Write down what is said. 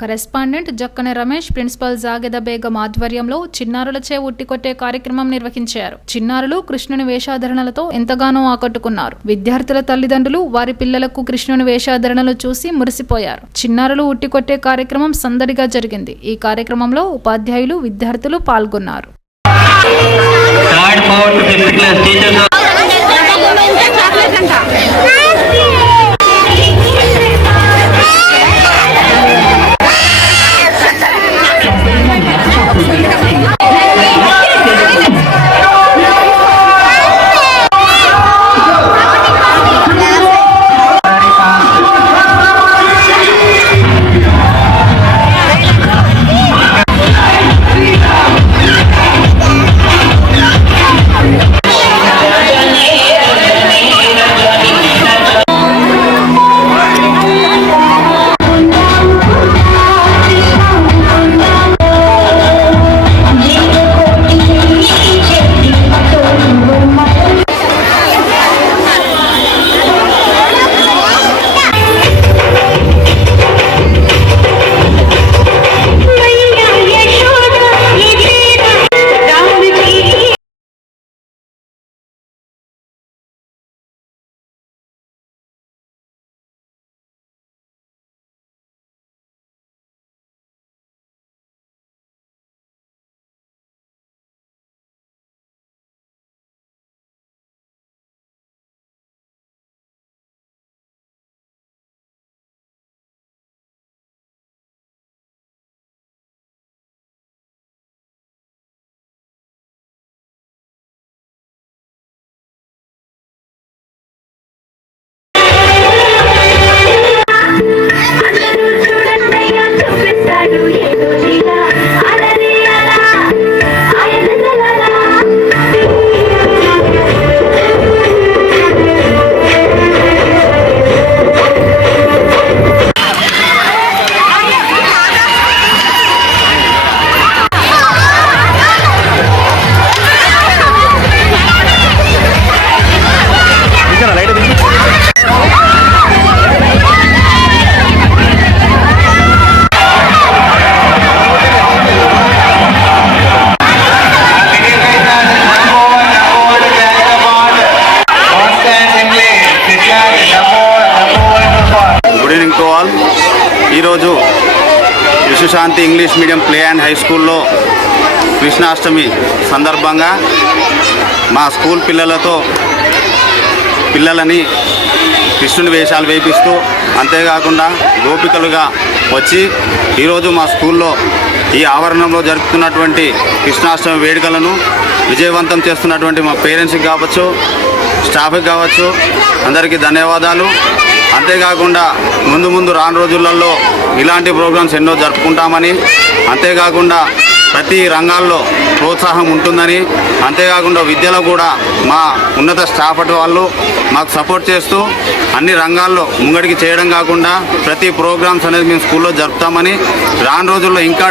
Correspondent జక్కనే Ramesh, principal జాగెద Begum ఆధ్వర్యంలో చిన్నారులచే ఉట్టికొట్టే కార్యక్రమం నిర్వహించారు. చిన్నారులు కృష్ణుని వేషాధరణలతో ఎంతగానో ఆకట్టుకున్నారు. విద్యార్థుల తల్లిదండ్రులు వారి పిల్లలకు కృష్ణుని వేషాధరణలు చూసి మురిసిపోయారు. చిన్నారులు ఉట్టికొట్టే కార్యక్రమం సందడిగా జరిగింది. ఈ కార్యక్రమంలో ఉపాధ్యాయులు, విద్యార్థులు పాల్గొన్నారు. ఈరోజు Vishwashanti English medium play and high స్కూల్లో కృష్ణాష్టమి సందర్భంగా మా స్కూల్ పిల్లలని కృష్ణుని వేషాలు వేపిస్తూ అంతేకాకుండా గోపికలుగా వచ్చి ఈరోజు మా స్కూల్లో ఈ ఆవరణంలో జరుపుతున్నటువంటి కృష్ణాష్టమి వేడుకలను విజయవంతం చేస్తున్నటువంటి మా పేరెంట్స్కి కావచ్చు, స్టాఫ్కి కావచ్చు, అందరికీ ధన్యవాదాలు. అంతేకాకుండా ముందు రాను రోజులలో ఇలాంటి ప్రోగ్రామ్స్ ఎన్నో జరుపుకుంటామని, అంతేకాకుండా ప్రతి రంగాల్లో ప్రోత్సాహం ఉంటుందని, అంతేకాకుండా విద్యలో కూడా మా ఉన్నత స్టాఫ్ వాళ్ళు మాకు సపోర్ట్ చేస్తూ అన్ని రంగాల్లో ముంగడికి చేయడం కాకుండా ప్రతి ప్రోగ్రామ్స్ అనేది మేము స్కూల్లో జరుపుతామని, రాను రోజుల్లో ఇంకా